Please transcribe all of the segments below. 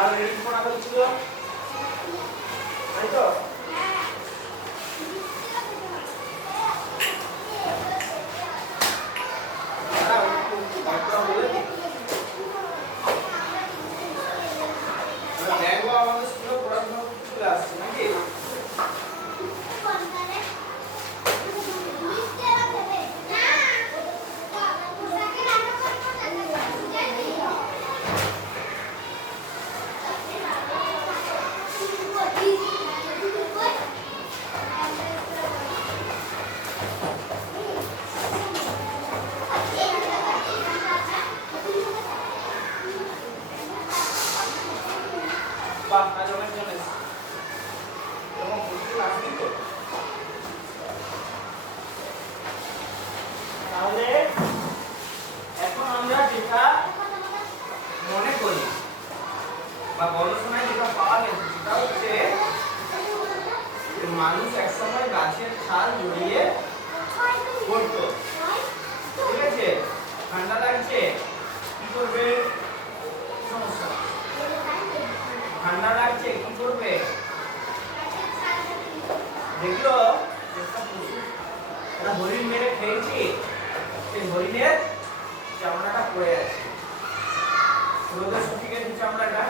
আর ready করা হয়েছিল তাই তো তাহলে এখন আমরা যেটা মনে করি বা গবেষণায় যেটা পাওয়া গেছে সেটা হচ্ছে মানুষ একসময় গাছের ছাল জড়িয়ে পড়তো। ঠিক আছে, ঠান্ডা লাগছে কি করবে? সমস্যা ঠান্ডা লাগছে কি করবে? দেখলো একটা হরিণ মেরে খেয়েছি, সেই হরিণের চামড়াটা পড়ে আছে, রোদে শুকিয়ে গেছে চামড়াটা।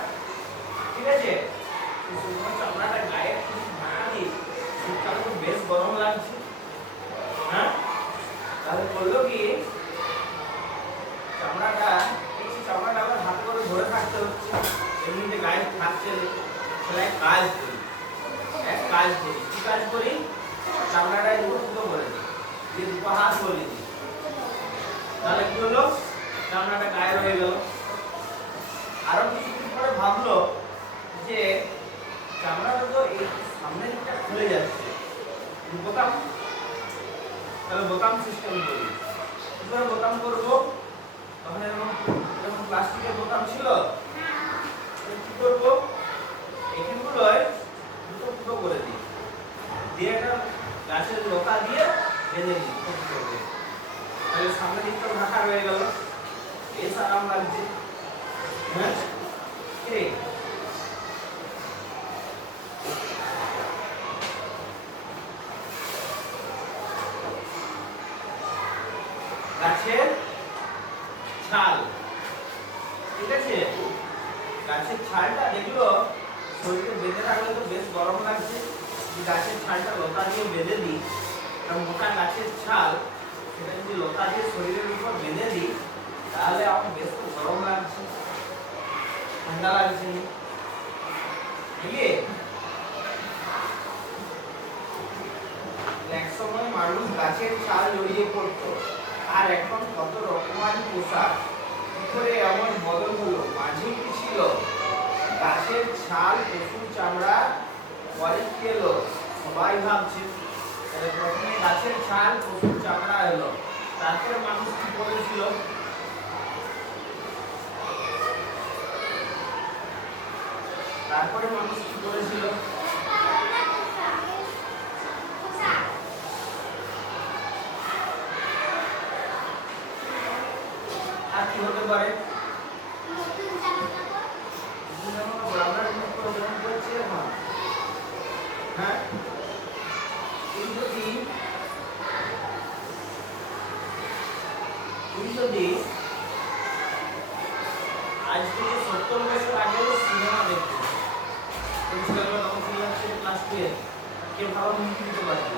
ঠিক আছে, চামড়াটা গায়ে ঢাকা দিই, শীতকালে তো বেশ গরম লাগছে। হ্যাঁ, তাহলে বললো কি চামড়াটা আবার হাতে করে ধরে থাকতে হচ্ছে, এমনিতে গায়ে থাকছে এক কাজ করি কি কাজ করি? চামড়াটা দুটো করে দিই, দিয়ে দুটো হাত করে দিই, তাহলে কি হলো? চামড়াটা গায়ে রয়ে গেল। আরো কিছুদিন পরে ভাবলো যে চামড়াটা তো এই সামনের দিকটা খুলে যাচ্ছে, বোতাম, তাহলে বোতাম সিস্টেম করি। কিভাবে বোতাম করবো? তখন এরকম প্লাস্টিকের বোতাম ছিল, কি করবো? এখানগুলোয় দুটো ফুটো করে দিই, দিয়ে একটা গাছের লোকা দিয়ে বেঁধে দিই, তাহলে সামনের দিকটা ঢাকা রয়ে গেল, বেশ আরাম লাগছে। হ্যাঁ, গাছের ছাল, ঠিক আছে, গাছের ছালটা দেখলো শরীরে বেঁধে রাখলে তো বেশ গরম লাগছে, গাছের ছালটা লতা দিয়ে বেঁধে দিই, মোটা গাছের ছাল সেটা যদি লতা দিয়ে শরীরের উপর বেঁধে দিই তাহলে আমার বেশ গরম লাগছে, ঠান্ডা লাগছে। এক সময় মানুষ গাছের ছাল জড়িয়ে পড়তো, আর এখন কত রকমারি পোশাক, কি করে এমন বদল হলো? মাঝে কি ছিল? গাছের ছাল, পশুর চামড়া, পরে কি এলো? সবাই ভাবছে প্রথমে গাছের ছাল, পশুর চামড়া এলো, তারপরে মানুষ কি করেছিল? আর কি হতে পারে? হ্যাঁ, যদি আজ থেকে 70 বছর আগে সিনেমা দেখতো, ক্লাস 12, কে ভালো মুক্তি দিতে পারবে?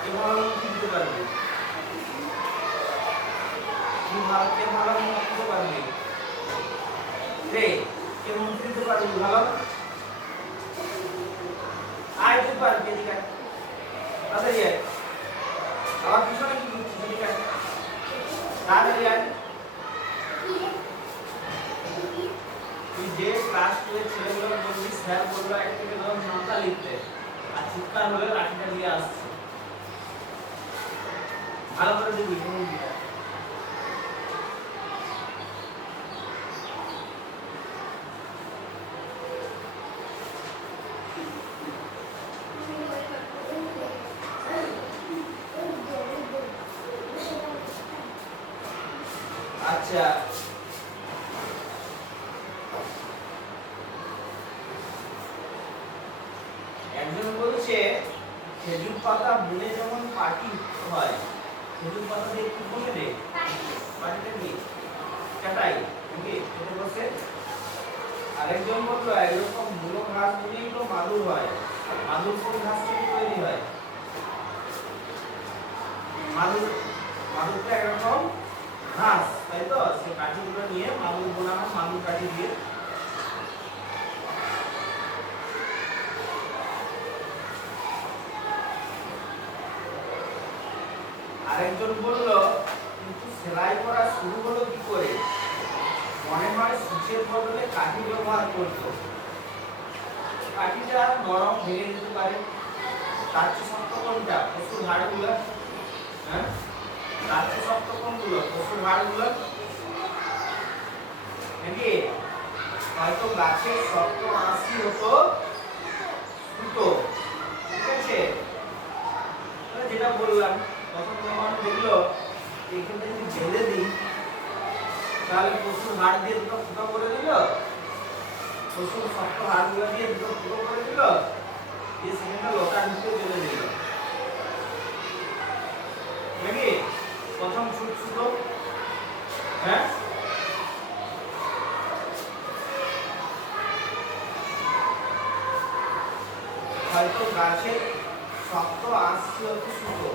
কে ভালো মুক্তি দিতে পারবে? কে ভালো মুক্তি দিতে পারবে রে? কে মুক্তি দিতে পারবে ভালো? আয় তুই পারবি, এদিকে তাড়াতাড়ি আয়, আবার পিছনে কি করছিস? এদিকে আয়, তাড়াতাড়ি আয়। তুই যে ক্লাস 2 এর ছেলেগুলো বলবি স্যার বললো 1 থেকে 10 সংখ্যা লিখতে, আর চিৎকার হলে লাঠিটা নিয়ে আসছে, ভালো করে দিবি। আচ্ছা একজন বলছে খেজুর পাতা বুনে যেমন পাটি হয়, খেজুর পাতা দিয়ে কি বসে রে পাটিটা কি কাটাই নাকি খেতে বসে। আরেকজন বললো এরকম মূলো ঘাস বুনেই তো মাদুর হয়, মাদুর কোন ঘাস থেকে তৈরি হয়? মাদুর, মাদুরটা এরকম ঘাস তাই তো, সে কাঠিগুলো নিয়ে মাদুর বোনা হয়, মাদুর কাঠি দিয়ে। আরেকজন বলল কিন্তু সেলাই করা শুরু হলো কি করে? মনে হয় সূচের বদলে কাঠি ব্যবহার করতো। কাঠিটা নরম ভেঙে যেতে পারে, তার চেয়ে শক্ত কোনটা? পশুর হাড়গুলো। হ্যাঁ, তার চেয়ে শক্ত কোনগুলো? পশুর হাড়গুলো নাকি? হয়তো গাছের শক্ত আঁশই হতো সুতো। ঠিক আছে, যেটা বললাম তখন যখন দেখলো এখানে যদি ঢেলে দিই তাহলে পশুর হাড় দিয়ে দুটো ফুটো করে দিল, পশুর শক্ত হাড়গুলো দিয়ে দুটো ফুটো করে দিল, দিয়ে সেখানে লতার ভিতরে চলে দিল নাকি? প্রথম ছোট ছোট, হ্যাঁ, হয়তো গাছের শক্ত আঁশি হতো সুতো।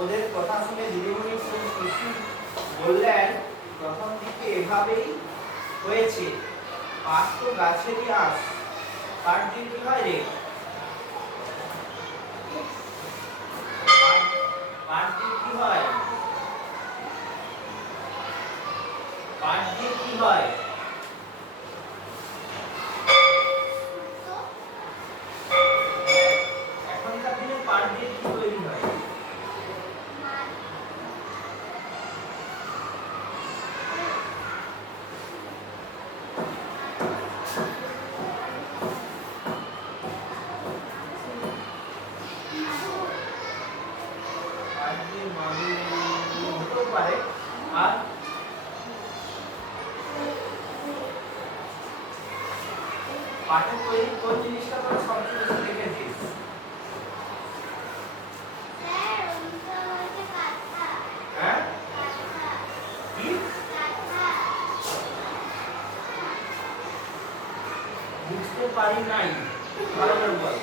ওদের কথা শুনে দিদিমণি খুব খুশি, বললেন প্রথম দিকে এভাবেই হয়েছে, পাট তো গাছেরই আঁশ, পাট দিয়ে কি হয় রে? পাট দিয়ে কি হয়? পাট দিয়ে কি হয়? এখনকার দিনে পাট দিয়ে কি তৈরি হয়? পাট দিয়ে মাদুর হতেও পারে। আর পাটের তৈরি কোন জিনিসটা তোরা সবচেয়ে বেশি দেখেছিস? হ্যাঁ, কি বুঝতে পারি নাই, ভালো করে বল।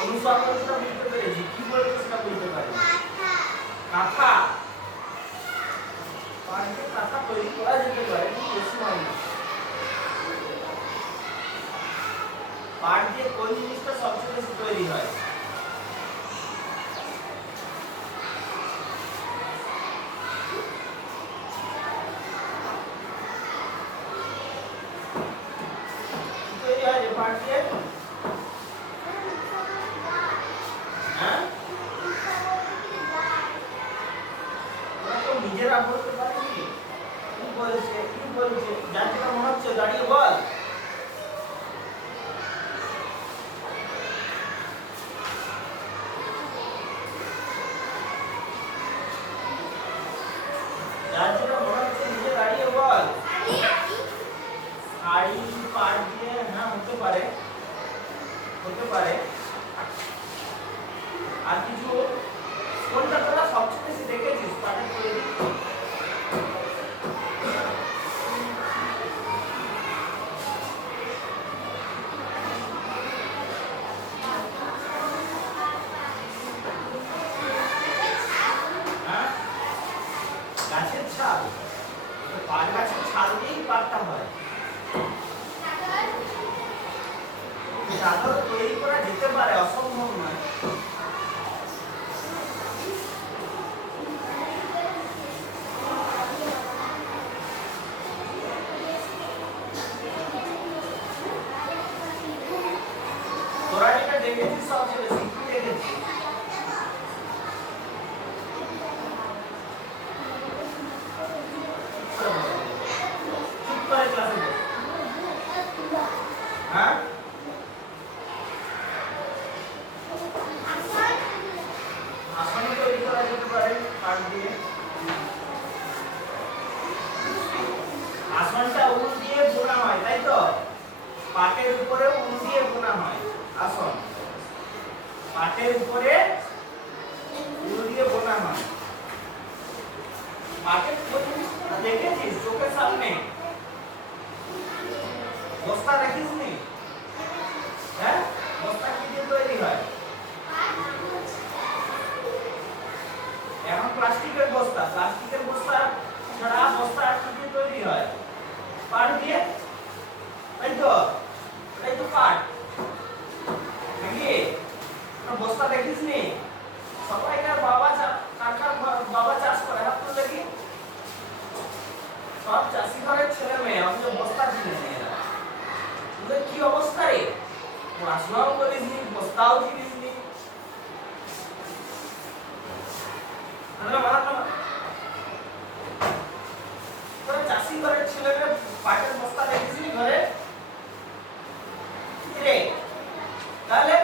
অনুসরণটা বুঝতে পেরেছি, কি বলতো সেটা বুঝতে পারি। কাঁথা, পাটের কাঁথা তৈরি করা যেতে পারে, কিন্তু বেশি হয় না। পাট দিয়ে কোন জিনিসটা সবচেয়ে বেশি তৈরি হয়? তৈরি হয় যে পাট দিয়ে, হ্যাঁ, ওরা তো নিজেরা বলতে পারেনি। কি বলছে, কি বলছে, যার যেটা মনে হচ্ছে দাঁড়িয়ে বল। যার যেটা মনে হচ্ছে নিজে দাঁড়িয়ে বল। শাড়ি পাট দিয়ে, হ্যাঁ হতে পারে, হতে পারে। আর কিছু কোনটা তোরা সবচেয়ে বেশি দেখেছিস পাটের তৈরি? হ্যাঁ, গাছের ছাল। পাট গাছের ছাল দিয়েই পাটটা হয়। চাদর তৈরি করা যেতে পারে, অসম্ভব নয়। তোরা যেটা দেখেছিস সবচেয়ে বেশি কি দেখেছিস? চুপ করে ক্লাসে বস। হ্যাঁ, আসন তৈরি করা যেতে পারে পাট দিয়ে। আসনটা উল দিয়ে পাটের উপরে উল দিয়ে বোনা হয় আসন, পাটের উপরে উল দিয়ে বোনা হয়। পাটের দেখেছিস চোখের সামনে? বস্তা দেখিস নি? হ্যাঁ, বস্তা কি দিয়ে তৈরি হয়? এখন প্লাস্টিকের বস্তা, প্লাস্টিকের বস্তা ছাড়া বস্তা কি দিয়ে তৈরি হয়? পাট দিয়ে, তাই তো? তাই তো পাট নাকি? বস্তা দেখিস নি? সবাইকার বাবা কার বাবা চাষ করে, হাত তুলে দেখি। সব চাষি ঘরের ছেলে মেয়ে অথচ বস্তা কিনেছে এরা। তোদের কি অবস্থা রে? পড়াশোনাও করিস নি, বস্তাও কিনিস নি। তোরা চাষি ঘরের ছেলে মেয়ে পাটের বস্তা দেখিস নি ঘরে? রে তাহলে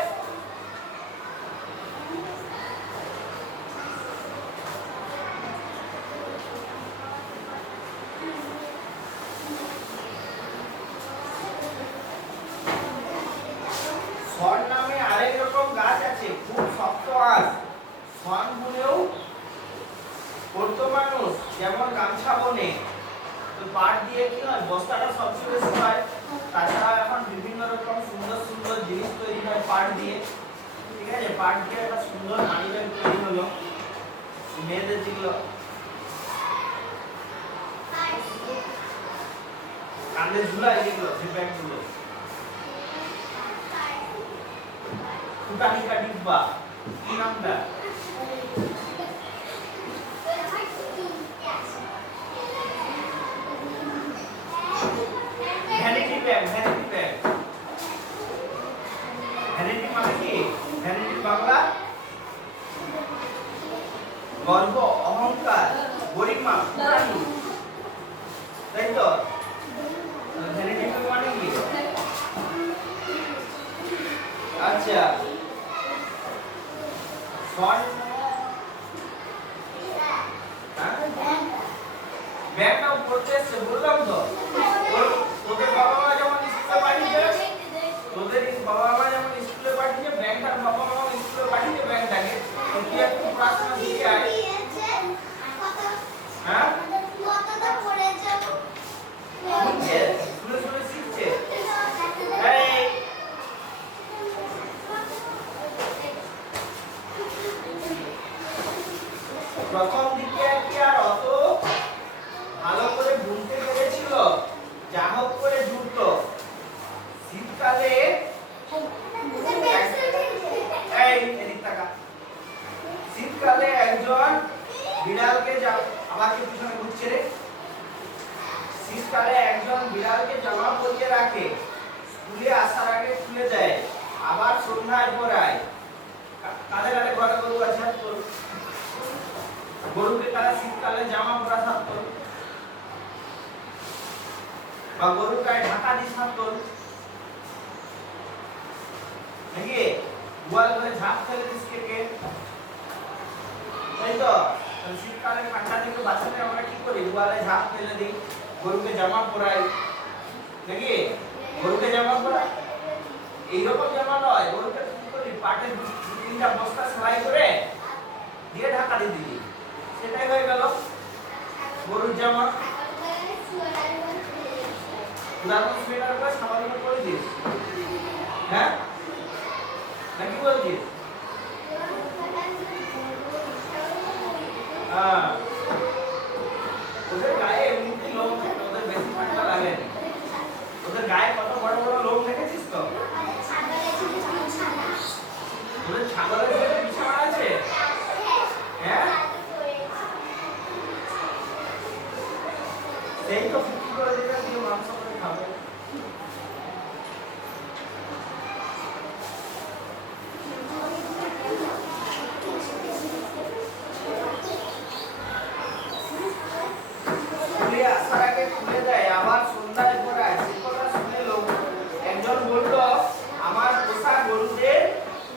শন নামে আরেক রকম গাছ আছে, খুব শক্ত আঁশ। শন বুনেও করতো মানুষ, যেমন গামছা বনে। তো পাট দিয়ে কি হয়, বস্তাটা সবচেয়ে বেশি হয়। তাছাড়া এখন বিভিন্ন রকম সুন্দর সুন্দর জিনিস তৈরি হয় পাট দিয়ে। ঠিক আছে, পাট দিয়ে একটা সুন্দর মানি ব্যাগ তৈরি হলো মেয়েদের, যেগুলো কাঁধে ঝুলায়, যেগুলো যে ব্যাগগুলো, ফুটানিকা ডিব্বা, কি নামটা? Vanity bag, vanity bag. Vanity মানে কি? ভ্যানিটি বাংলা গর্ব, অহংকার, গরিমা, পুরানি, তাই তো? ভ্যানিটি ব্যাগ মানে কি? আচ্ছা, শন ব্যাগটাও পড়তে এসছে, বললাম তো। তোদের বাবা মা যেমন স্কুলে পাঠিয়েছে, তোদের বাবা মা যেমন স্কুলে পাঠিয়েছে, ব্যাগটার বাবা মা স্কুলে পাঠিয়েছে ব্যাগটাকে। তুই একটু পড়াশোনা শিখে আয়। হ্যাঁ, কতটা পড়ে যাব? বুঝছে, শুনে শুনে শিখছে। এই প্রথম দিকে কি আর অত ভালো করে বুনতে পেরেছিল? যা হোক করে জুড়তো। শীতকালে শীতকালে একজন বিড়ালকে আবার কি পিছনে ঘুরছে রে? শীতকালে একজন বিড়ালকে জামা পরিয়ে রাখে, স্কুলে আসার আগে খুলে দেয়, আবার সন্ধ্যায় পরায়। কাদের কাদের ঘরে গরু আছে? গরুকে তারা শীতকালে জামা পরা থাকতো, বা গরুর গায়ে ঢাকা দিয়ে থাকতো নাকি? গোয়াল ঘরে ঝাঁপ ফেলে দিস কে? তাই তো? শীতকালে ঠান্ডা থেকে বাঁচাতে আমরা কি করি? গোয়ালে ঝাঁপ ফেলে দিই, গরুকে জামা পরাই নাকি? গরুকে জামা পরাই, এইরকম জামা নয়। গরুকে কি করি? পাটের তিনটা বস্তা সেলাই করে দিয়ে ঢাকা দিয়ে দিই, সেটাই হয়ে গেল গরুর জামা। পুরাতন সোয়েটার করে সামান্য করে দিস, হ্যাঁ নাকি বলছিস? হ্যাঁ, ওদের গায়ে এমনিতে লোম থাকে, ওদের বেশি ঠান্ডা লাগে না। ওদের গায়ে কত বড় বড় লোম দেখেছিস তো? ওদের ছাগলের পেটে বিছানা আছে, হ্যাঁ? সেই তো বিক্রি করে দিলে দিয়ে মাংস করে খাবে। খুলে দেয়, আবার সন্ধ্যায় পরায়। সে কথা শুনে লোক একজন বলল, আমার পোষা গরুদের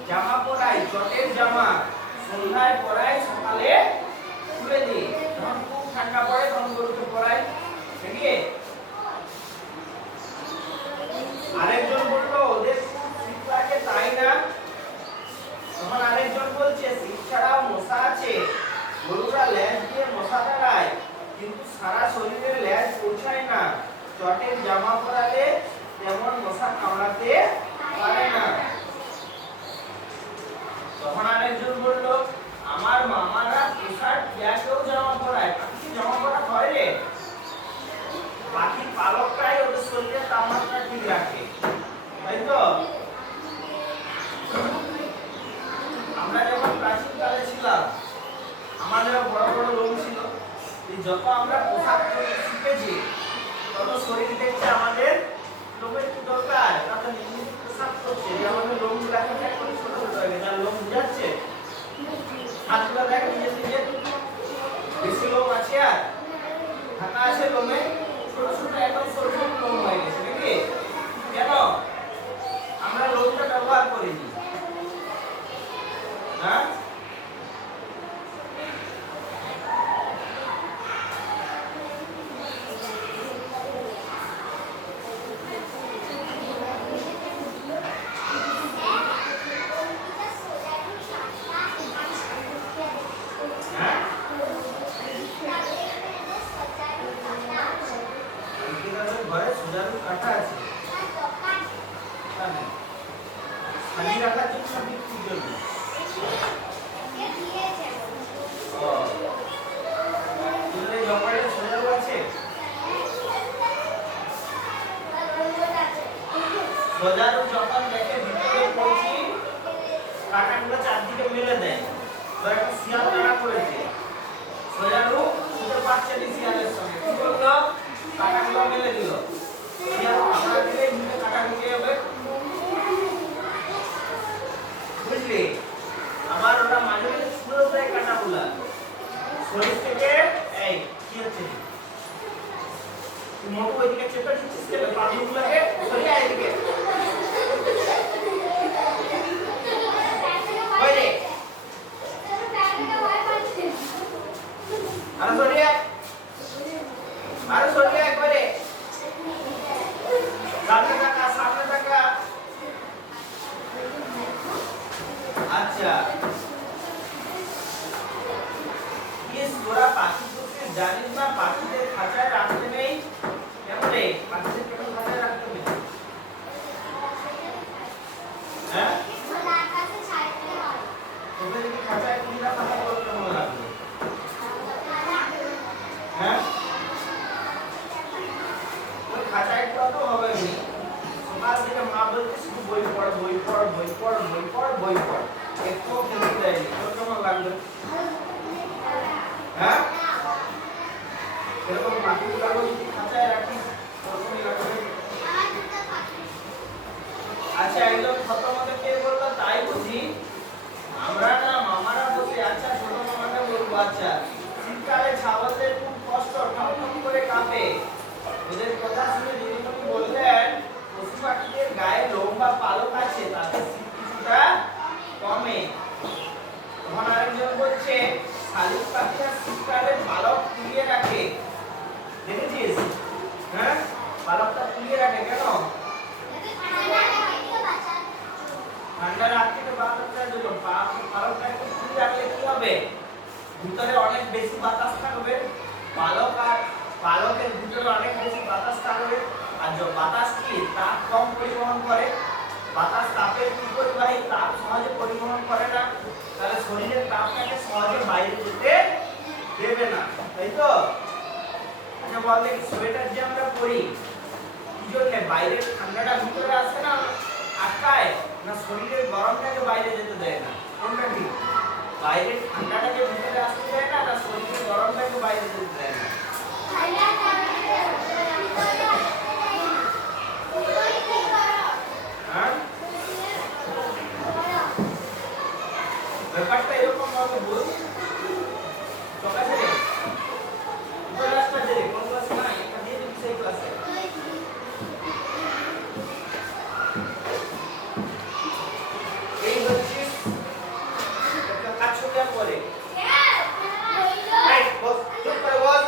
জামা পরাই, চটের জামা, সন্ধ্যায় পরাই, সকালে খুলে দিই। যখন খুব ঠান্ডা পড়ে তখন গরুকে পরাই নাকি? আরেকজন বলল ওদের খুব শীত লাগে তাই না? তখন আরেকজন বলছে শীত ছাড়াও মশা আছে, গরুরা লেজ দিয়ে মশা তাড়ায় কিন্তু সারা শরীরে লেজ পৌঁছায় না, চটের জামা পরালে তেমন মশা কামড়াতে পারে না। তখন আরেকজন বলল আমার মামারা পোশাক টিয়াকেও জামা পরায়, পাখি জামা পরা হয় রে? পাখির পালকটাই ওদের শরীরের তাপমাত্রা ঠিক রাখে, তাই তো? আমরা যখন প্রাচীনকালে ছিলাম আমাদের বড় বড় লোম ছিল, যত আমরা পোশাক শিখেছি তত শরীর দেখছে আমাদের লোমের কি দরকার, তাহলে নিয়মিত পোশাক করছে যে আমাদের লোমগুলো এখন একদম ছোট ছোট হয়ে গেছে। আর লোম বুঝাচ্ছে হাতগুলো দেখ নিজের নিজের বেশি লোম আছে আর ঢাকা আছে লোমে, ছোট ছোট একদম ছোট ছোট লোম হয়ে গেছে নাকি? কেন আমরা লোমটা ব্যবহার করিনি? হ্যাঁ, ঘরে সুজারু কাটা আছে খালি রাখার জন্য বিক্রির জন্য। জঙ্গলে সুজারু আছে, সুজারু যখন দেখে ভিতরে পৌঁছি কাটাগুলো চারদিকে মেলে দেয়, তো একটা শিয়াল তাড়া করেছে, সুজারু শুতে পারছে না শিয়ালের সঙ্গে, কি করলো কাটাগুলো মেলে দিল, শিয়াল আমরা দিলে নিচে কাটা ঢুকে যাবে, বুঝলি? আবার ওটা মাঝে মাঝে ছুঁড়ে দেয় কাটাগুলা শরীর থেকে। এই কি হচ্ছে তুই মোটু ওইদিকে চেপে দিচ্ছিস কেন? পাগুলোকে সরিয়ে আয় এদিকে। ওই রে আরে সরিয়ে আয়, আরে সরিয়ে আয় করে সামনে টাকা সামনে টাকা। আচ্ছা তোরা পাখি চোখে জানিস না পাখিদের খাঁচায় রাখতে নেই? কেমন রে পাখিদের কেন খাঁচায় রাখতে নেই? হ্যাঁ, তোদের কি খাঁচায় কুড়িটা পাখি করতে কেমন লাগবে? হ্যাঁ, ওই খাঁচায় কত হবে নি? সকাল থেকে মা বলতে শুধু বই পড় বই পড় বই পড় বই পড় বই পড়, একটু খেলতে দেয়নি, তোর কেমন লাগবে? হ্যাঁ, এরকম পাখিগুলো যদি খাঁচায় রাখিস ওরকমই লাগবে। আচ্ছা একদম খতমতে কে বললো তাই বুঝি? আমরা না মামারা বসে, আচ্ছা ছোট মামাটা বলবো, আচ্ছা শীতকালে ছাগলদের খুব কষ্ট, ঠক ঠক করে কাঁপে, ওদের কথা শুনে দিদিমণি বললেন পশু পাখিদের গায়ে লোম বা পালক আছে তাতে শীত কিছুটা কমে। তখন আরেকজন বলছে শালিক পাখিরা শীতকালে পালক ফুলিয়ে রাখে, দেখেছিস? হ্যাঁ, পালকটা ফুলিয়ে রাখে কেন? ঠান্ডা রাত থেকে পালকটা দিল, পালকটা একটু ফুলিয়ে রাখলে কি হবে? ভিতরে অনেক বেশি বাতাস থাকবে, পালকের ভিতরে অনেক বেশি বাতাস থাকবে, আর যে বাতাস কি তাপ কম পরিবহন করে, বাতাস তাপের বিপরীতবাহী তাপ সহজে পরিবহন করে না, তাহলে শরীরের তাপটাকে সহজে বাইরে যেতে দেবে না, তাই তো? আচ্ছা বল দেখি সোয়েটার যে আমরা পরি কি জন্য? বাইরের ঠান্ডাটা ভিতরে আসে না আটকায়, না শরীরের গরমটাকে বাইরে যেতে দেয় না? কোনটা ঠিক? বাইরের ঠান্ডাটাকে ভিতরে আসতে দেয় না, না শরীরের গরমটাকে বাইরে যেতে দেয় না? হ্যাঁ, ব্যাপারটা এরকম ভাবে বল। চকাছে রে ক্লাসটা দে, কোন ক্লাসে নাই এটা দিয়ে দিবি সেই ক্লাসে। এই হচ্ছে একটা কাজ করতে পরে এই বস চুপ করে বস।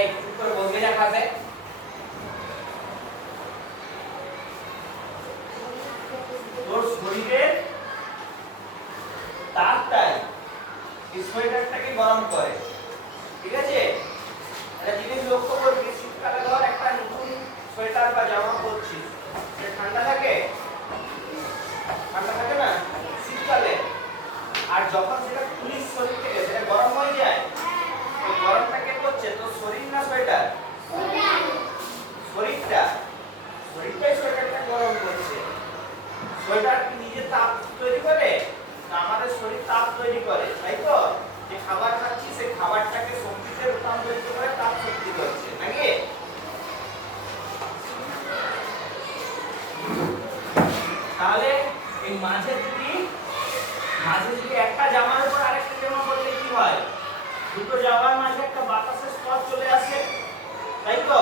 এই চুপ করে বসবে যা ক্লাসে। তোর শরীরের তাপটাই এই সোয়েটারটাকে গরম করে, ঠিক আছে? একটা জিনিস লক্ষ্য করবি, শীতকালে ধর একটা নতুন সোয়েটার বা জামা পরছিস, এটা ঠান্ডা থাকে? ঠান্ডা থাকে না শীতকালে। আর যখন সেটা খুলিস শরীর থেকে, সেটা গরম হয়ে যায়। ওই গরমটা কে করছে? তোর শরীর না সোয়েটার? শরীরটা, শরীরটাই সোয়েটারটা গরম করছে। সোয়েটার কি নিজে তাপ তৈরি করে? না আমাদের শরীর তাপ তৈরি করে, তাই তো? যে খাবার খাচ্ছি সেই খাবারটাকে শক্তিতে রূপান্তরিত করে তাপ শক্তি করছে, নাকি? তাহলে এই মাঝে যদি একটা জামার উপর আরেকটা জামা পরলে কি হয়? দুটো জামার মাঝে একটা বাতাসের স্তর চলে আসে, তাই তো?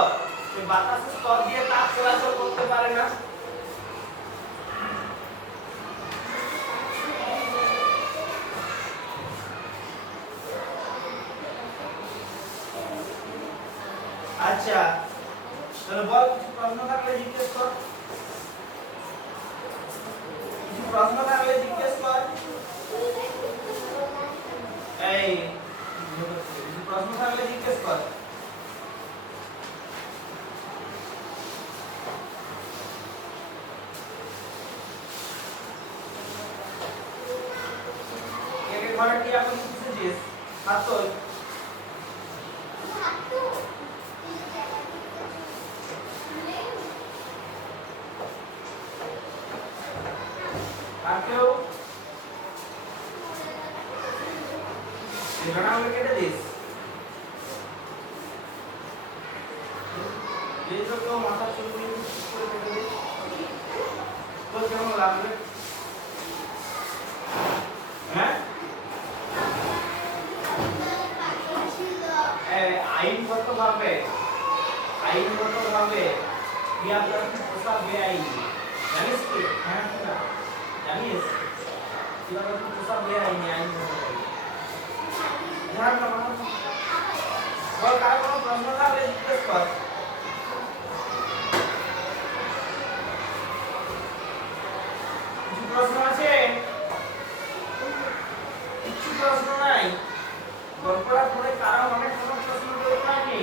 এই বাতাসের স্তর দিয়ে তাপ চলাচল করতে পারে না। আচ্ছা, তাহলে বল, কিছু প্রশ্ন থাকলে জিজ্ঞেস কর। কিছু প্রশ্ন থাকলে জিজ্ঞেস কর। এই কিছু প্রশ্ন থাকলে জিজ্ঞেস কর। একে ঘরে কি এখন বুঝেছিস? হাতল আর কেউ ঘটনাগুলো কেটে দিস। এই তো কেউ মাথা চুলকে করে কেটে দিস। তোর কেমন লাগবে? হ্যাঁ, আইনগতভাবে ক্রিয়াকলাপ পোষা বেআইনি, জানিস কি? হ্যাঁ না জানিস ক্রিয়াকলাপ পোষা বেআইনি আইনগতভাবে। ধ্যান না বল, কার কোনো প্রশ্ন থাকলে জিজ্ঞেস কর। কিছু প্রশ্ন আছে? কিছু প্রশ্ন নাই? গল্পটা পড়ে কারো মনে কোনো প্রশ্ন তৈরি হয়নি?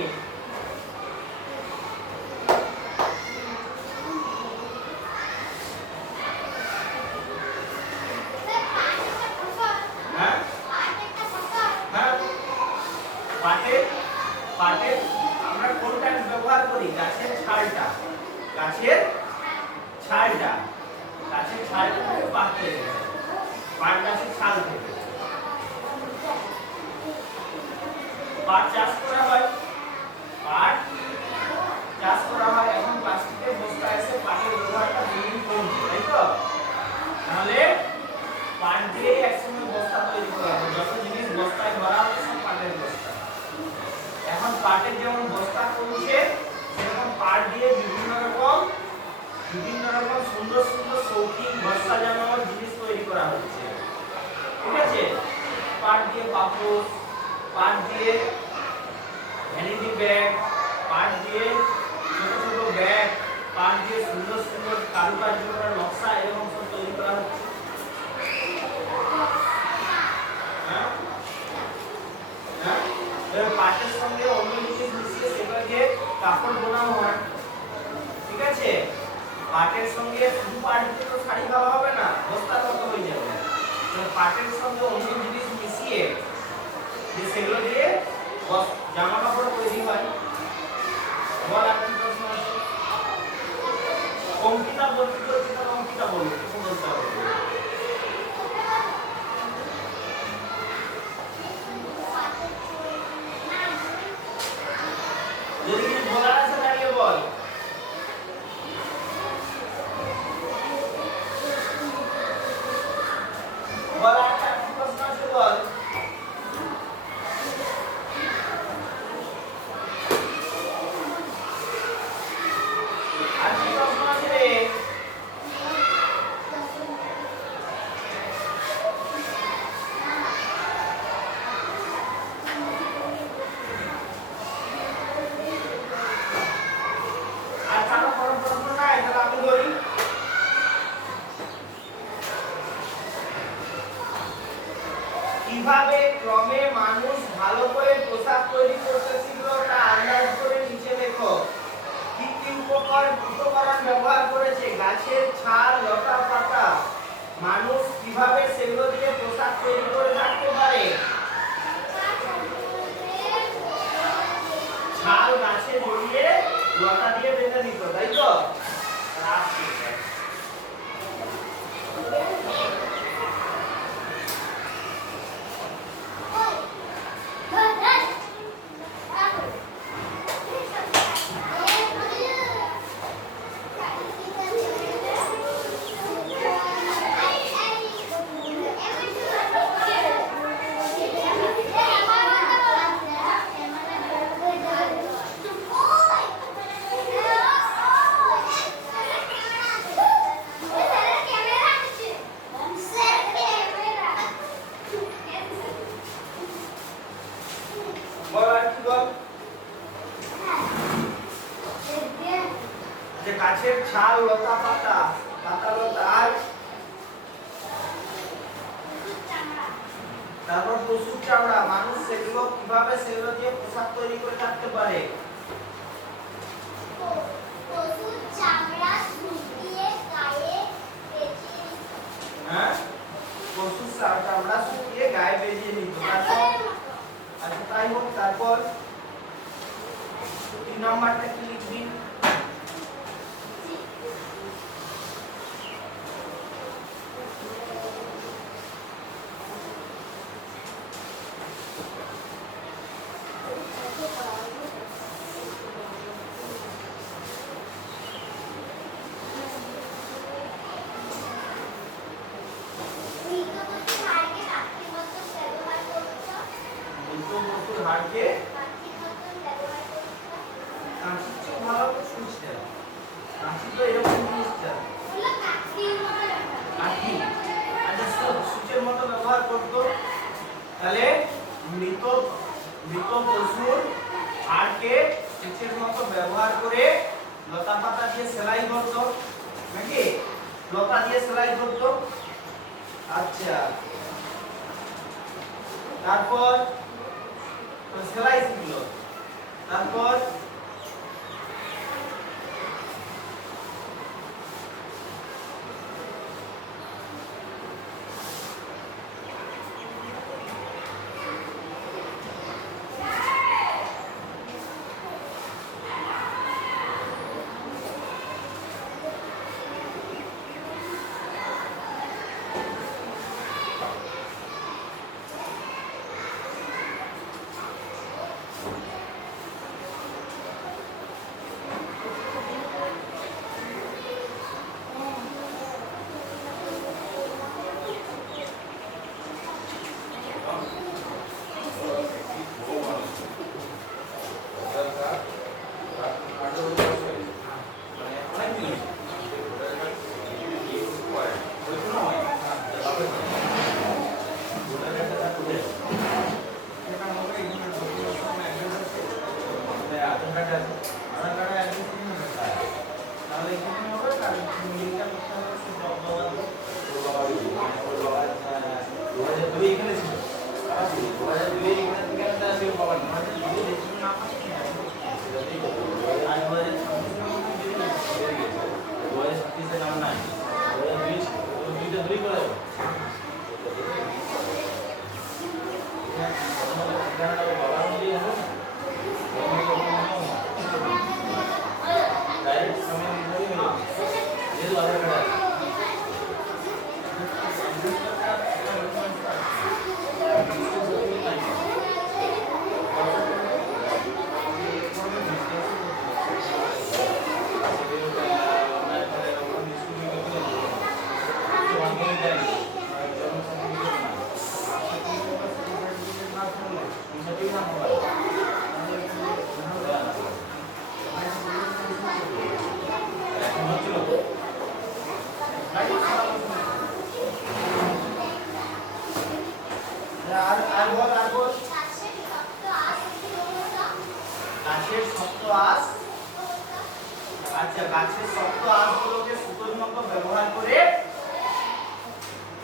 হ্যাঁ হ্যাঁ, পাটের আমরা কোনটা ব্যবহার করি? গাছের ছালটা, গাছের ছালটা থেকে পাট তৈরি হয়। পাট গাছের ছাল থেকে পাট চাষ করা হয়। এখন প্লাস্টিকের বস্তা এসে পাটের ব্যবহারটা দিন কমছে, তাই তো? তাহলে পাট দিয়ে একসঙ্গে বস্তা তৈরি করা হয়। যত জিনিস বস্তায় ভরা হবে সব পাটের বস্তা। এখন পাটের যেমন বস্তা কমছে, সেরকম পাট দিয়ে বিভিন্ন রকম সুন্দর সুন্দর শৌখিন ঘর সাজানোর জিনিস তৈরি করা হচ্ছে, ঠিক আছে? পাট দিয়ে পাপোশ, পাট দিয়ে ভ্যানিটি ব্যাগ, পাট দিয়ে ছোট ছোট ব্যাগ, পাট দিয়ে সুন্দর সুন্দর কারুকার্য করা নকশা এরকম সব তৈরি করা হচ্ছে। হ্যাঁ হ্যাঁ, পাটের সঙ্গে অন্য জিনিস মিশিয়ে সেগুলো দিয়ে কাপড় বোনানো হয়, ঠিক আছে? পাটের সঙ্গে শুধু পাট দিয়ে তো শাড়ি ভালো হবে না, বস্তা কত হয়ে যাবে। পাটের সঙ্গে অন্য জিনিস মিশিয়ে যে সেগুলো দিয়ে জামা কাপড় তৈরি হয়। বল, আপনি প্রশ্ন আছে? অঙ্কিতা বলতে অঙ্কিতা বলবে, কিছু বলতে হবে। যদি কিছু বলার আছে দাঁড়িয়ে বল। বল, আচ্ছা প্রশ্ন আছে বল। আর কি প্রশ্ন আছে রে? গাছে জড়িয়ে লতা দিয়ে বেঁধে নিত, তাই তো? গাছের ছাল, লতা পাতা, পাতা লতা, আর তারপর পশুর চামড়া। মানুষ সেগুলো কিভাবে সেগুলো দিয়ে পোশাক তৈরি করে থাকতে পারে? পশুর চামড়া শুকিয়ে গায়ে বেঁধে, হ্যাঁ, পশুর চামড়া শুকিয়ে গায়ে বেঁধে নিত। তারপর আচ্ছা তাই হোক, তারপর 3 নম্বরটা কি লিখবি? হাড়কে কাঁচির চেয়ে ভালো সুইচটা, কাঁচি তো এরকম জিনিসটা কাঠি, আচ্ছা সুচের মতো ব্যবহার করতো। তাহলে মৃত পশুর হাড়কে সুচের মতো ব্যবহার করে লতা পাতা দিয়ে সেলাই করতো, নাকি লতা দিয়ে সেলাই করতো। আচ্ছা তারপর সেলাই শিখলো। তারপর গাছের শক্ত আঁশ, আচ্ছা গাছের শক্ত আঁশগুলোকে সুতোর মতো ব্যবহার করে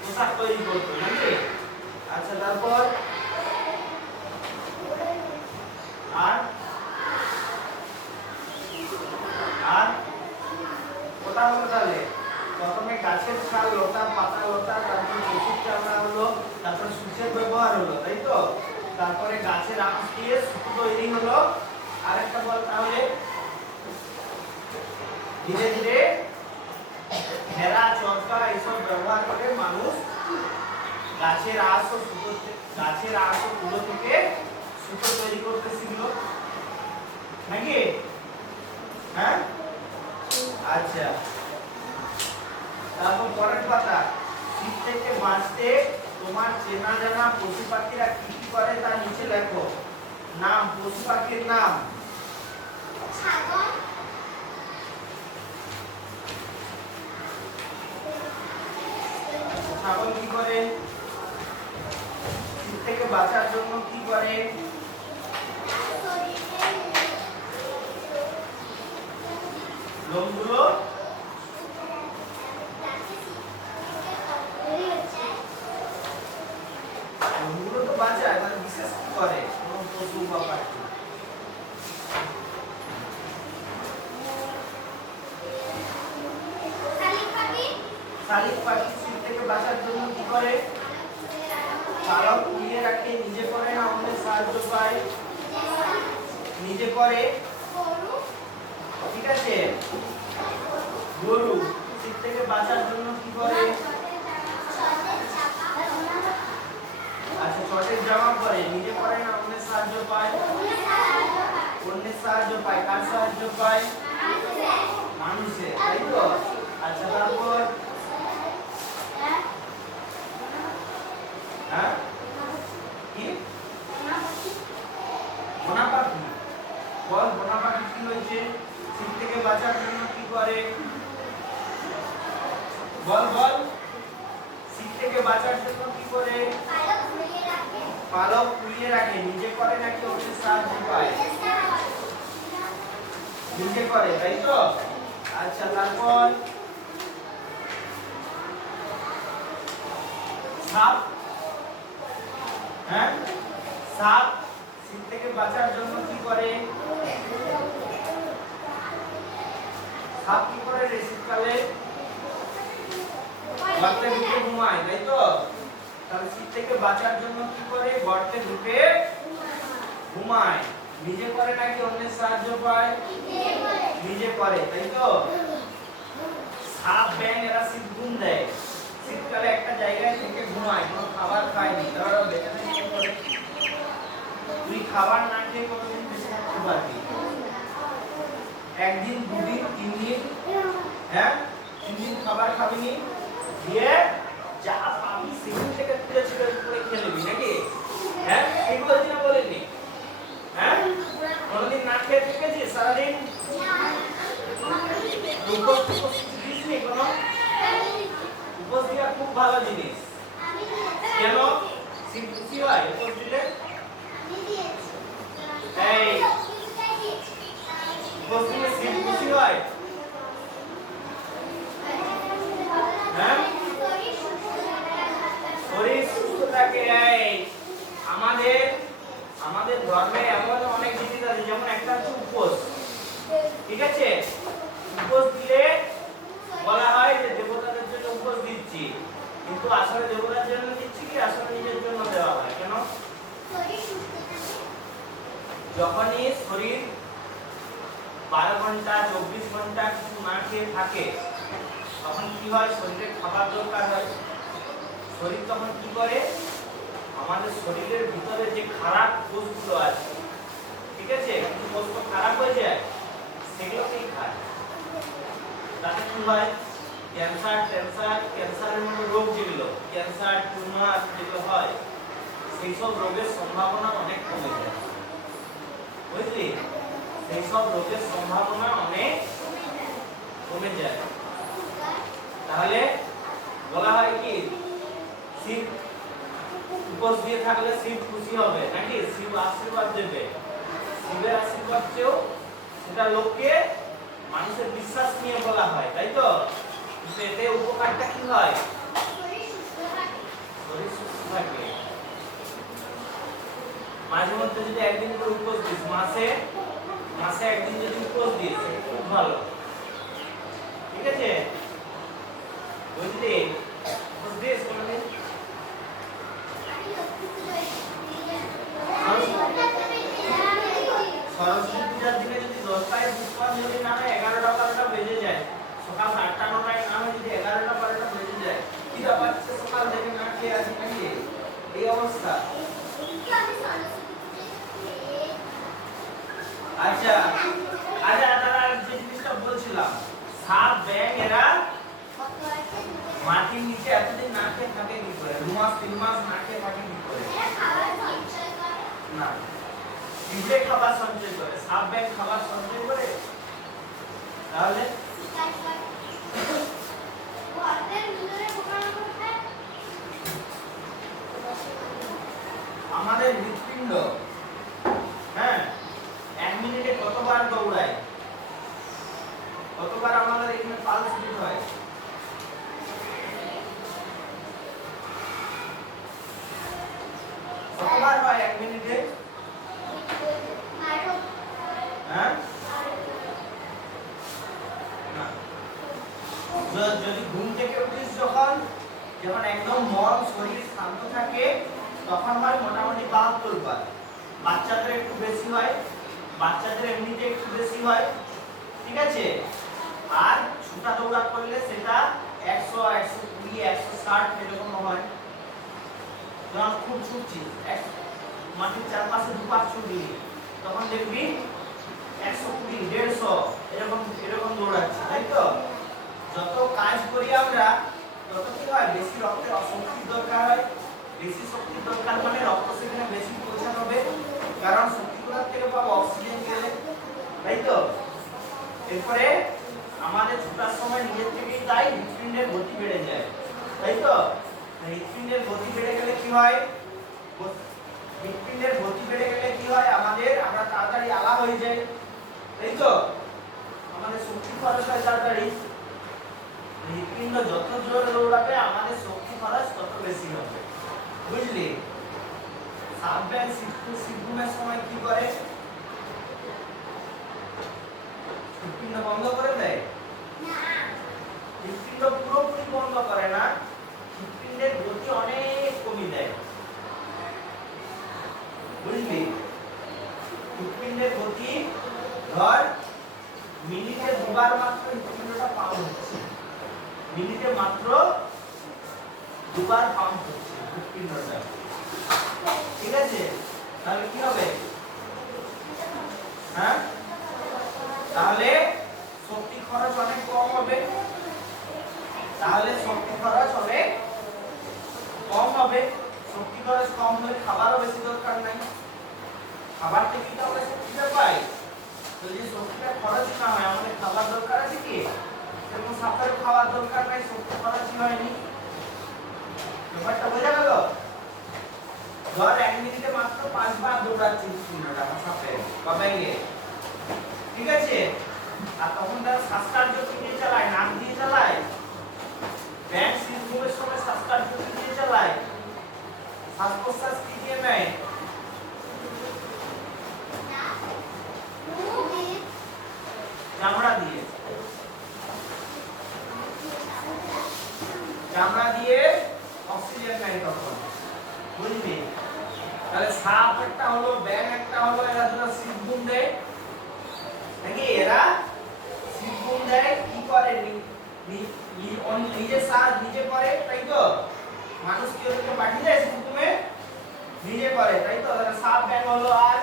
পোশাক তৈরি করতো, নাকি? আচ্ছা তারপর আর আর ওটা হলো তাহলে প্রথমে গাছের ছাল, লতা, পাতা লতা, তারপর পশুর চামড়া হলো, তারপর সূচের ব্যবহার হলো, তাই তো? তারপরে গাছের আঁশ দিয়ে সুতো তৈরি হলো, আরেকটা বল তাহলে ধীরে ধীরে ঘেরা চরকা এসব ব্যবহার করে মানুষ গাছের আঁশ ও তুলো থেকে সুতো তৈরি করতে শিখলো নাকি? হ্যাঁ, আচ্ছা। তারপর পরের পাতা, শীত থেকে বাঁচতে তোমার চেনা জানা পশু পাখিরা কি কি করে তা নিচে লেখো। নাম, পশু পাখির নাম। ছাগল, ছাগল কি করে? শীত থেকে বাঁচার জন্য কি করে? লোমগুলো লোমগুলো তো বাঁচায়, মানে বিশেষ কি করে কোন পশু বা পাখি? শালিক পাখি শীত থেকে বাঁচার জন্য কি করে? পালক ফুলিয়ে রাখে, নিজে করে না অন্যের সাহায্য পায়? নিজে করে। ঠিক আছে। গরু শীত থেকে বাঁচার জন্য কি করে? আচ্ছা, চটের জামা পরে, নিজে করে না অন্যের সাহায্য পায়? অন্যের সাহায্য পায়। কার সাহায্য পায়? মানুষের, তাই তো? আচ্ছা, তারপর হ্যাঁ কি? বোনা পাখি বল, বোনা পাখি কি হয়েছে? শীত থেকে বাঁচার জন্য কি করে? বল বল, শীত থেকে বাঁচার জন্য কি করে? পালক ফুলিয়ে রাখে, নিজে করে নাকি অন্যের সাহায্য পায়? নিজে করে, তাই তো? আচ্ছা, তারপর সাপ, হ্যাঁ সাপ শীত থেকে বাঁচার জন্য কি করে? সাপ কি করে রে শীতকালে? গর্তে ঢুকে ঘুমায়, তাই তো? তাহলে শীত থেকে বাঁচার জন্য কি করে? গর্তে ঢুকে ঘুমায়। নিজে করে নাকি অন্যের সাহায্য পায়? নিজে করে, তাই তো? সাপ, ব্যাঙ এরা শীত ঘুম দেয়, শীতকালে একটা জায়গায় থেকে ঘুমায়, কোনো খাবার খায়নি, তারা বেঁচে থাকে কি করে? তুই খাবার না খেয়ে কতদিন বেঁচে থাকতে পারবি? একদিন, দুদিন, 3 দিন? হ্যাঁ, 3 দিন খাবার খাবিনি, দিয়ে যা পাবি সেখান থেকে তুলে ছিঁড়ে করে খেয়ে নিবি নাকি? হ্যাঁ, এই বলছি না বলিনি? হ্যাঁ, কোনদিন না খেয়ে থেকেছিস সারাদিন? উপোস দিসনি কোনো? উপোস দেওয়া খুব ভালো জিনিস। কেন? শিব খুশি হয় উপোস দিলে? এই উপোস দিলে শিব খুশি হয়? হ্যাঁ, শরীর সুস্থ থাকে। এই আমাদের ধর্মে এমন অনেক জিনিস আছে, যেমন একটা হচ্ছে উপোস। ঠিক আছে, উপোস দিলে বলা হয় যে দেবতাদের জন্য উপোস দিচ্ছি, কিন্তু আসলে দেবতার জন্য দিচ্ছি কি আসলে নিজের জন্য দেওয়া হয়? কেন? যখনই শরীর 12 ঘন্টা 24 ঘন্টা কিছু না খেয়ে থাকে, তখন কি হয়? শরীরে খাবার দরকার হয়। শরীর তখন কি করে? আমাদের শরীরের ভিতরে যে খারাপ কোষগুলো আছে, ঠিক আছে, কিছু কোষ তো খারাপ হয়ে যায়, সেগুলোকেই খায়। তাতে কি হয়? ক্যান্সারের মতো রোগ যেগুলো, ক্যান্সার, টিউমার যেগুলো হয়, সেই সব রোগের সম্ভাবনা অনেক কমে যায়। বুঝলি? সেই সব রোগের সম্ভাবনা অনেক কমে যায়। তাহলে বলা হয় কি, শিব উপোস দিয়ে থাকলে শিব খুশি হবে নাকি? শিব আশীর্বাদ দেবে। শিবের আশীর্বাদ চেয়েও সেটা লোককে, মানুষের বিশ্বাস নিয়ে বলা হয়, তাই তো? এতে উপকারটা কি হয়? শরীর সুস্থ থাকে। মাঝে মধ্যে যদি একদিন করে উপোস দিস, মাসে একদিন যদি উপোস দিস, খুব ভালো। ঠিক আছে, বুঝলি? উপোস দিস কোনদিন? সরস্বতী পূজা যদি নামে 11টা 12টা বেজে যায়, সকাল 8টা 9টায় নামে যদি 11টা 12টা বেজে যায়, কি ব্যাপার হচ্ছে সকাল থেকে না খেয়ে আছি নাকি এই অবস্থা? আচ্ছা আচ্ছা দাদা যে জিনিসটা বলছিলাম, সাপ ব্যাঙ এরা মাটির নিচে এতদিন না খেয়ে থাকে কি করে? 2 মাস 3 মাস না খেয়ে থাকে কি করে? না, পিঁপড়ে খাবার সঞ্চয় করে, সাপ ব্যাঙ খাবার সঞ্চয় করে? তাহলে আমাদের হৃৎপিণ্ড, হ্যাঁ, 1 মিনিটে কতবার দৌড়ায়? কতবার আমাদের এখানে পালস বিট হয়? কতবার হয় 1 মিনিটে? হ্যাঁ না, যদি ঘুম থেকে উঠিস যখন একদম মন শরীর শান্ত থাকে তখন হয় মোটামুটি 72 বার। বাচ্চাদের একটু বেশি হয়, বাচ্চাদের এমনিতে একটু বেশি হয়, ঠিক আছে? আর ছোটা দৌড়া করলে সেটা 100 120 160 এরকম হয়। যখন খুব ছুটছিস মাটির চারপাশে দুপাক ছুটবি তখন দেখবি 120 150 এরকম দৌড়াচ্ছে, তাই তো? যত কাজ করি আমরা তত কি হয়, বেশি রক্তের শক্তির দরকার হয়। বেশি শক্তির দরকার মানে রক্ত সেখানে বেশি পৌঁছানো হবে, কারণ শক্তি কোথা থেকে পাবো? অক্সিজেন গেলে, তাই তো? এরপরে আমাদের ছোটার সময় নিজের থেকেই তাই হৃৎপিণ্ডের গতি বেড়ে যায়, তাই তো? হৃৎপিণ্ডের গতি বেড়ে গেলে কি হয়? হৃৎপিণ্ডের গতি বেড়ে গেলে কি হয়? আমরা তাড়াতাড়ি আলা হয়ে যাই, তাই তো? আমাদের শক্তি খরচ হয় তাড়াতাড়ি। হৃৎপিণ্ড যত জোরে দৌড়াবে আমাদের শক্তি খরচ তত বেশি হবে, বুঝলি? সাপ ব্যাঙ সিদ্ধুমের সময় কি করে? হৃৎপিণ্ড বন্ধ করে দেয়? হৃৎপিণ্ড পুরোপুরি বন্ধ করে না, হৃৎপিণ্ডের গতি অনেক কমে দেয়, বুঝলি? হৃৎপিণ্ডের গতি ধর মিনিটে 2 বার মাত্র হৃৎপিণ্ডটা পাম্প হচ্ছে, মিনিটে মাত্র 2 বার পাম্প হচ্ছে হৃৎপিণ্ডটা, ঠিক আছে? তাহলে কি হবে? হ্যাঁ, তাহলে শক্তি খরচ অনেক কম হবে, শক্তি খরচ কম হলে খাবারও বেশি দরকার নাই, খাবার থেকে তো আমরা শক্তিটা পাই। যদি শক্তিটা খরচ না হয়, আমাদের খাবার দরকার আছে কি? এরকম সাপের খাবার দরকার নাই, শক্তি খরচই হয়নি। ব্যাপারটা বোঝা গেল? ধর 1 মিনিটে মাত্র 5 বার দৌড়াচ্ছে হৃৎপিণ্ডটা সাপের বা ব্যাঙে, ঠিক আছে? আর তখন তারা শ্বাসকার্য কি দিয়ে চালায়? নাক দিয়ে চালায়। ব্যাঙ সিদ্ধুমের সময় শ্বাসকার্য কি দিয়ে চালায়? শ্বাস প্রশ্বাস কি দিয়ে নেয়? চামড়া দিয়ে। চামড়া দিয়ে অক্সিজেন নেয় তখন, বুঝলি? তাহলে সাপ একটা হলো, ব্যাঙ একটা হলো, এরা দুটো সিদ্ধুম দেয় নাকি? এরা সিদ্ধুম দেয় কি করে? নিজে শ্বাস নিজে করে, তাই তো? মানুষ কি ওদেরকে পাঠিয়ে দেয় সিদ্ধুমে? নিজে করে, তাই তো? তাহলে সাপ ব্যাঙ হলো। আর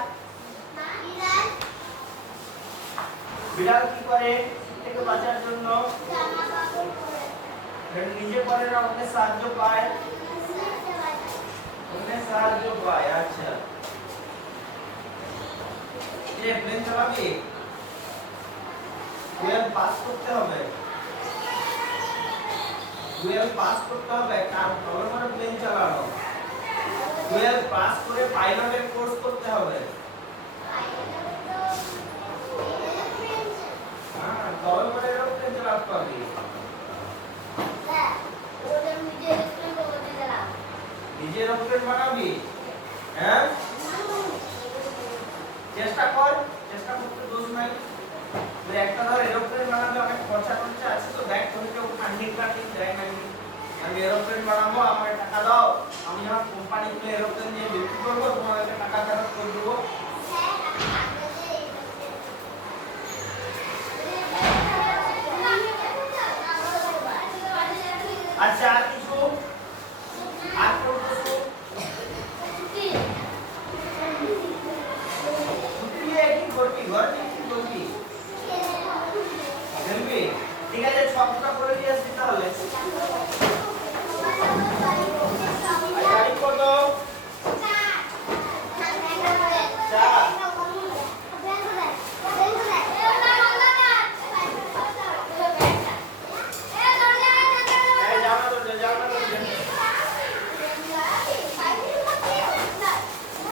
বিড়াল কি করে শীত থেকে বাঁচার জন্য? নিজে করে না, অন্যের সাহায্য পায়। আচ্ছা, যে প্লেন চালাবি, টুয়েলভ পাস করতে হবে, কার খবর মানে প্লেন চালানো? 12 পাস করে পাইলটের কোর্স করতে হবে। হ্যাঁ, তবে পরে এরোপ্লেন চালাতে পারবি। নিজে এরোপ্লেন বানাবি? হ্যাঁ, চেষ্টা করতে দোষ নাই। একটা ধর এরোপ্লেন বানাতে অনেক খরচা আছে, তো দেখ তোকে কেউ ফান্ডিং দেয় নাকি? আমি এরোপ্লেন বানাবো, আমাকে টাকা দাও, আমি আমার কোম্পানিতে এরোপ্লেন নিয়ে বিক্রি করবো, তোমাদেরকে টাকা ফেরত করে দেবো। গিয়ে কি করবি ঘরে গিয়ে কি করবি